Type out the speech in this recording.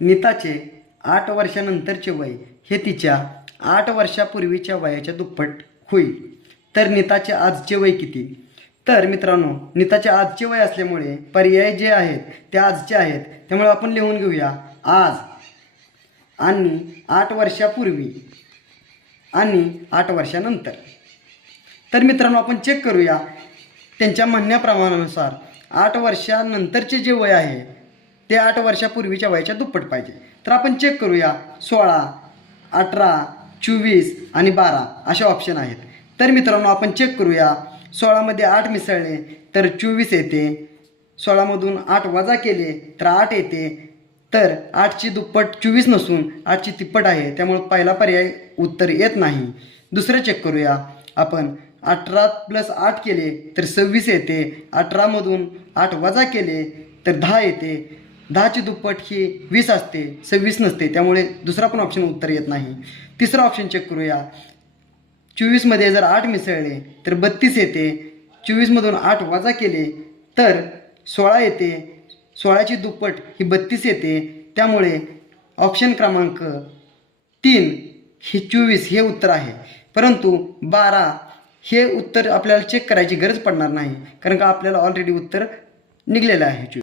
नीताचे 8 वर्षानंतरचे वय हे तिच्या 8 वर्षापूर्वीच्या वयाच्या दुप्पट होईल. तर नीताचे आजचे वय किती? तर मित्रांनो, नीताचे आजचे वय असल्यामुळे पर्याय जे आहेत ते आजचे आहेत, त्यामुळे आपण लिहून घेऊया आज आणि 8 वर्षापूर्वी आणि 8 वर्षानंतर. तर मित्रांनो, आपण चेक करूया त्यांच्या म्हणण्याप्रमाणानुसार 8 वर्षानंतरचे जे वय आहे ते 8 वर्षापूर्वीच्या वयाच्या दुप्पट पाहिजे. तर आपण चेक करूया 16, 18, 24 आणि 12 असे ऑप्शन आहेत. तर मित्रांनो, आपण चेक करूया 16मध्ये 8 मिसळले तर 24 येते, 16मधून 8 वजा केले तर 8 येते. तर 8ची दुप्पट 24 नसून 8ची तिप्पट आहे, त्यामुळे पहिला पर्याय उत्तर येत नाही. दुसरं चेक करूया आपण 18 + 8 केले तर 26 येते, 18मधून 8 वजा केले तर 10 येते. 10ची दुप्पट ही 20 असते, 26 नसते, त्यामुळे दुसरा पण ऑप्शन उत्तर येत नाही. तिसरा ऑप्शन चेक करूया 24मध्ये जर 8 मिसळले तर 32 येते, 24मधून 8 वजा केले तर 16 येते, 16ची दुप्पट ही 32 येते, त्यामुळे ऑप्शन क्रमांक 3 हे 24 हे उत्तर आहे. परंतु 12 हे उत्तर आपल्याला चेक करायची गरज पडणार नाही, कारण का आपल्याला ऑलरेडी उत्तर निघलेलं आहे.